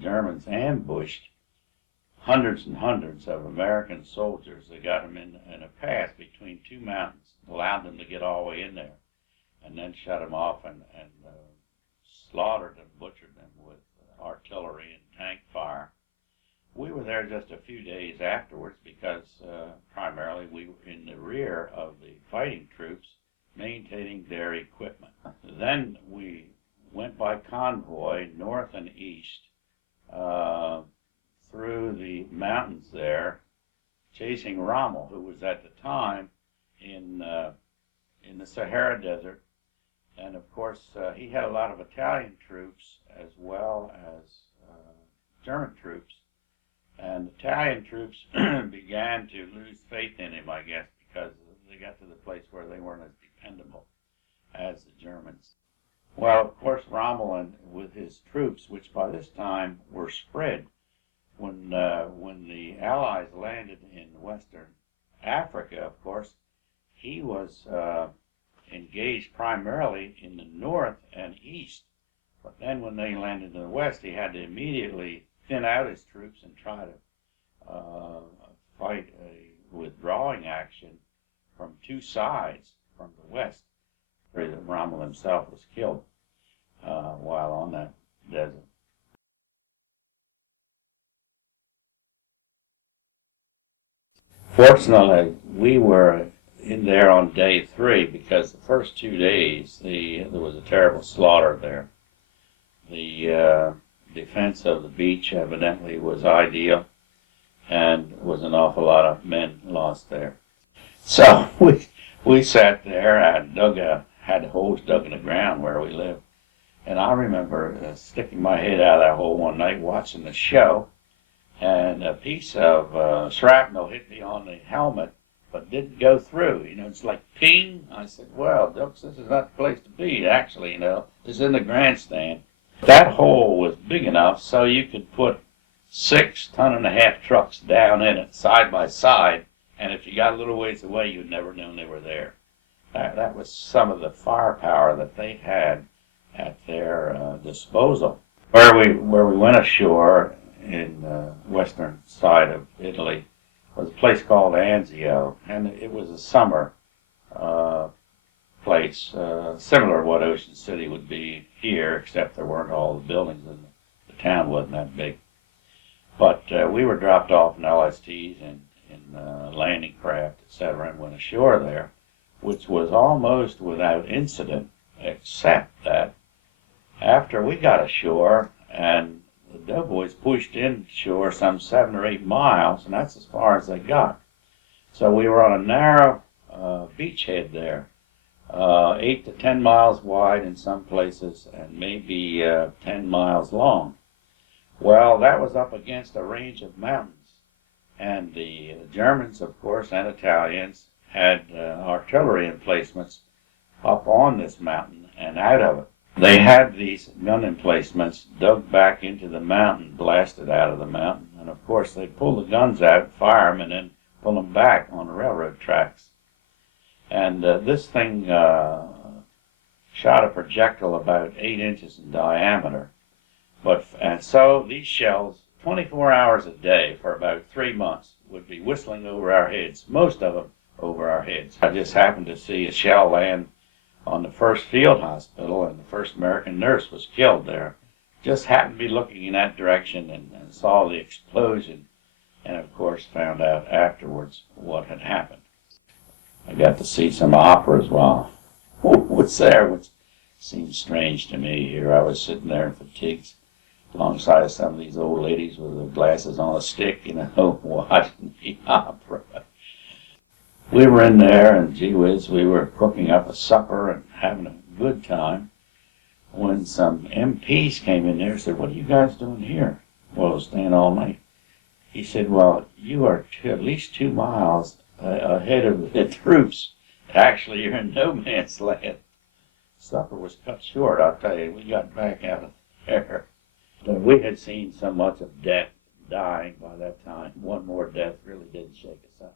Germans ambushed hundreds and hundreds of American soldiers. They got them in a pass between two mountains, allowed them to get all the way in there, and then shut them off and slaughtered and butchered them with artillery and tank fire. We were there just a few days afterwards because primarily we were in the rear of the fighting troops maintaining their equipment. Then we went by convoy north and east through the mountains there, chasing Rommel, who was at the time in the Sahara Desert. And of course, he had a lot of Italian troops as well as German troops. And Italian troops began to lose faith in him, I guess, because they got to the place where they weren't as dependable as the Germans. Well, of course, Rommel and with his troops, which by this time were spread, when the Allies landed in Western Africa, of course, he was engaged primarily in the north and east. But then when they landed in the west, he had to immediately thin out his troops and try to fight a withdrawing action from two sides from the west. Rommel himself was killed while on that desert. Fortunately, we were in there on day 3 because the first 2 days there was a terrible slaughter there. The defense of the beach evidently was ideal, and was an awful lot of men lost there. So we sat there and had holes dug in the ground where we lived. And I remember sticking my head out of that hole one night watching the show, and a piece of shrapnel hit me on the helmet, but didn't go through. You know, it's like ping. I said, well, Dilks, this is not the place to be, actually, you know. It's in the grandstand. That hole was big enough so you could put 6 ton-and-a-half trucks down in it, side by side, and if you got a little ways away, you'd never known they were there. That was some of the firepower that they had at their disposal. Where we went ashore in the western side of Italy was a place called Anzio, and it was a summer place, similar to what Ocean City would be here, except there weren't all the buildings and the town wasn't that big. But we were dropped off in LSTs and in landing craft, etc., and went ashore there, which was almost without incident, except that after we got ashore and the doughboys pushed inshore some 7 or 8 miles, and that's as far as they got. So we were on a narrow beachhead there, 8 to 10 miles wide in some places, and maybe 10 miles long. Well, that was up against a range of mountains, and the Germans, of course, and Italians had artillery emplacements up on this mountain and out of it. They had these gun emplacements dug back into the mountain, blasted out of the mountain, and of course they pull the guns out, fire them, and then pull them back on the railroad tracks. And this thing shot a projectile about 8 inches in diameter. And so these shells, 24 hours a day for about 3 months, would be whistling over our heads, most of them over our heads. I just happened to see a shell land on the first field hospital, and the first American nurse was killed there. Just happened to be looking in that direction and saw the explosion, and of course found out afterwards what had happened. I got to see some operas while I was there, which seemed strange to me. Here I was sitting there in fatigues alongside of some of these old ladies with their glasses on a stick, you know, watching the opera. We were in there, and gee whiz, we were cooking up a supper and having a good time when some MPs came in there and said, "What are you guys doing here?" Well, I was staying all night. He said, "Well, you are at least 2 miles ahead of the troops. Actually, you're in no man's land." Supper was cut short, I'll tell you. We got back out of there. We had seen so much of death, dying by that time. One more death really didn't shake us up.